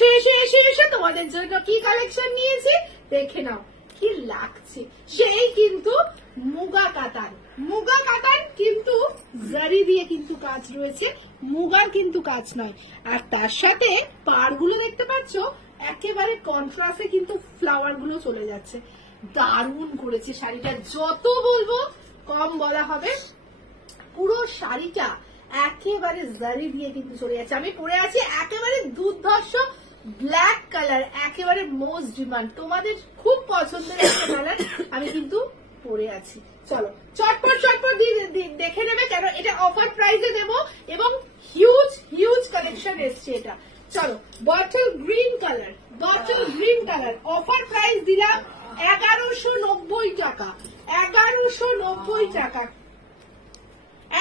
এসে এসে এসে এসে তোমাদের জন্য কি কালেকশন নিয়েছি দেখে নাও। কি লাগছে, সেই কিন্তু মুগা কাতান। মুগা কাতান কিন্তু জারি দিয়ে কিন্তু কাজ রয়েছে, মুগার কিন্তু কাজ নয়। আর তার সাথে পাড়গুলো দেখতে পাচ্ছ একেবারে কন্ট্রাস্টে কিন্তু ফ্লাওয়ার গুলো চলে যাচ্ছে। দারুণ করেছে শাড়িটা, যত বলবো কম বলা হবে। পুরো শাড়িটা একেবারে জারি দিয়ে কিন্তু চলে যাচ্ছে। আমি পরে আছি একেবারে দুর্ধর্ষ ব্ল্যাক কালার, একেবারে মোস্ট ডিমান্ড, তোমাদের খুব পছন্দের একটা কালার আমি কিন্তু পরে আছি। চলো চটপট চটপট দেখে নেবে, কেন এটা অফার প্রাইসে দেবো এবং হিউজ হিউজ কালেকশন এসছে এটা। চলো bottle green colour, bottle green colour offer price দিলাম 1190 টাকা। 1190 টাকা,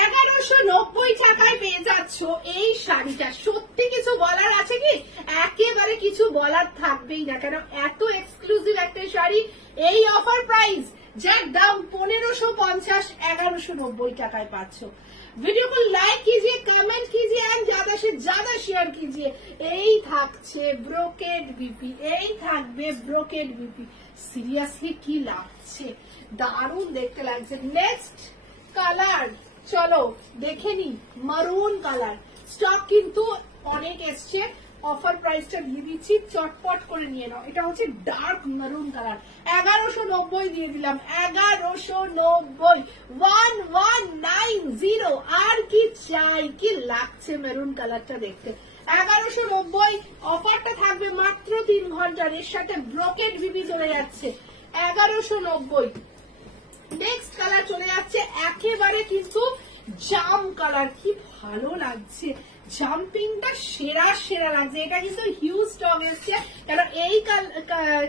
1190 টাকায় পেয়ে যাচ্ছ এই শাড়িটা। সত্যি কিছু বলার আছে কি? একেবারে কিছু বলার থাকবেই না, কেন এত এক্সক্লুসিভ একটা শাড়ি এই অফার প্রাইস, যার দাম 1550, 1190 টাকায় পাচ্ছ। वीडियो को लाइक कीजिए, कमेंट कीजिए एंड ज्यादा से ज्यादा शेयर कीजिए। এই থাকছে ব্রোকেড বিপি, এই থাকবে ব্রোকেড বিপি। সিরিয়াসলি কি লাগছে, দারুণ দেখতে লাগছে। নেক্সট কালার চলো দেখে নি, মারুন কালার। স্টক কিন্তু অনেক এসছে, অফার প্রাইসটা দিয়ে দিচ্ছি, চটপট করে নিয়ে নাও। এটা হচ্ছে ডার্ক মারুন কালার, 1190 দিয়ে দিলাম। 1190, 1190। আর কি চাই, কি লাগছে মেরুন কালারটা দেখতে। 1190, অফারটা থাকবে মাত্র 3 ঘন্টার। এর সাথে ব্রোকেড বিবি চলে যাচ্ছে 1190। নেক্সট কালার চলে যাচ্ছে একেবারে কিন্তু জাম কালার। কি ভালো লাগছে, জাম্পিংটা সেরা সেরা লাগছে। এটা কিন্তু হিউজ স্টক এসছে, কারণ এই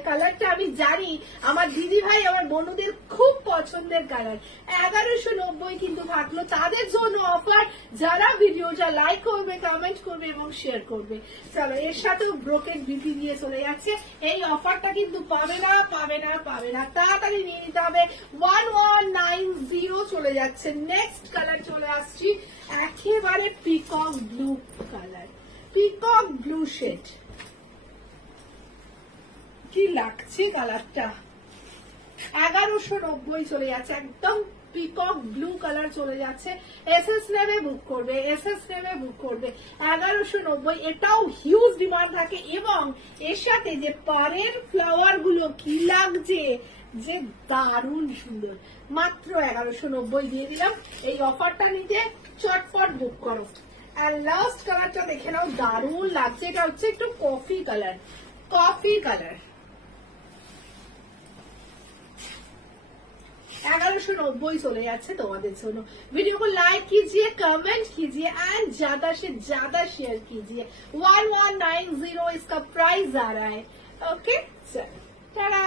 কালারটা আমি জানি আমার দিদি ভাই আমার বন্ধুদের খুব পছন্দের কালার। 1190 কিন্তু থাকলো তাদের জন্য অফার, যারা ভিডিওটা লাইক করবে, কমেন্ট করবে এবং শেয়ার করবে। চলো এর সাথেও ব্রোকেড বিপি দিয়ে চলে যাচ্ছে। এই অফারটা কিন্তু পাবে না, পাবে না, পাবে না, তাড়াতাড়ি নিয়ে নিতে হবে। 1190 চলে যাচ্ছে। নেক্সট কালার চলে আসছি একেবারে peacock blue colour, peacock blue shade. কি লাগছে কালারটা, 1190 চলে যাচ্ছে। একদম পিকক ব্লু কালার চলে যাচ্ছে। এসএস নেবে বুক করবে, এসএস নেবে বুক করবে। 1190, এটাও হিউজ ডিমান্ড থাকে। এবং এর সাথে যে পাড়ের ফ্লাওয়ার গুলো কি লাগছে, যে দারুণ সুন্দর। মাত্র 1190 দিয়ে দিলাম। এই অফারটা নিতে চটপট বুক করো। আর লাস্ট কালারটা দেখে নাও, দারুণ লাগছে। এটা হচ্ছে একটু কফি কালার, কফি কালার। 1190 চলে যাচ্ছে তোমাদের জন্য। वीडियो को लाइक कीजिए, कमेंट कीजिए एंड ज्यादा से ज्यादा शेयर कीजिए। 1190 इसका प्राइस आ रहा है। ओके चलो टाटा।